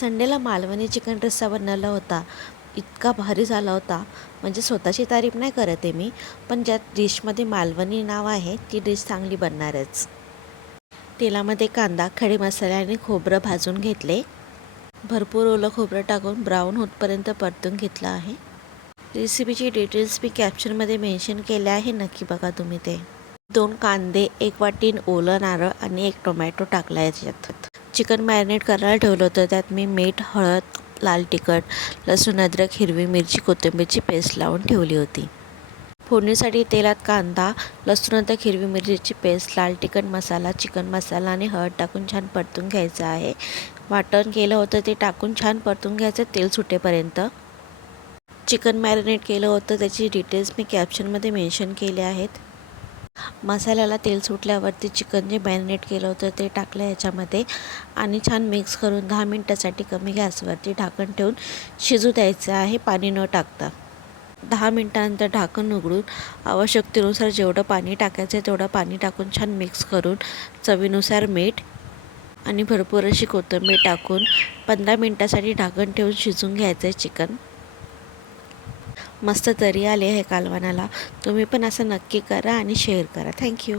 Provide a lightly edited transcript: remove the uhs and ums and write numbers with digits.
संडेला मालवणी चिकन रस्सा बनवला होता. इतका भारी झाला होता. म्हणजे स्वतःची तारीफ नाही करत आहे मी, पण ज्या डिशमध्ये मालवणी नाव आहे ती डिश चांगली बनणारच. तेलामध्ये कांदा, खडे मसाले आणि खोबरं भाजून घेतले. भरपूर ओलं खोबरं टाकून ब्राऊन होतपर्यंत परतून घेतलं आहे. रेसिपीची डिटेल्स मी कॅप्शनमध्ये मेन्शन केले आहे, नक्की बघा तुम्ही ते. 2 कांदे, 1 वाटी ओलं नारळ आणि 1 टोमॅटो टाकला याच्यात. चिकन मॅरिनेट करायला ठेवलं होतं. त्यात मी मीठ, हळद, लाल तिखट, लसूण, अद्रक, हिरवी मिरची, कोथिंबीरची पेस्ट लावून ठेवली होती. फोडणीसाठी तेलात कांदा, लसूण, अद्रक, हिरवी मिरचीची पेस्ट, लाल तिखट मसाला, चिकन मसाला आणि हळद टाकून छान परतून घ्यायचं आहे. वाटण केलं होतं ते टाकून छान परतून घ्यायचं तेल सुटेपर्यंत. चिकन मॅरिनेट केलं होतं त्याची डिटेल्स मी कॅप्शनमध्ये मेन्शन केले आहेत. मसाल्याला तेल सुटल्यावरती चिकन जे मॅरिनेट केलं होतं ते टाकलं याच्यामध्ये आणि छान मिक्स करून 10 मिनटासाठी कमी गॅसवरती ढाकण ठेवून शिजू द्यायचं आहे, पाणी न टाकता. 10 मिनटानंतर ढाकण उघडून आवश्यकतेनुसार जेवढं पाणी टाकायचं आहे तेवढं पाणी टाकून छान मिक्स करून चवीनुसार मीठ आणि भरपूर अशी कोथिंबीर टाकून 15 मिनटासाठी ढाकण ठेवून शिजून घ्यायचं आहे चिकन. मस्त तरी आले आहे कालवणाला. तुम्ही पण असं नक्की करा आणि शेअर करा. थँक्यू.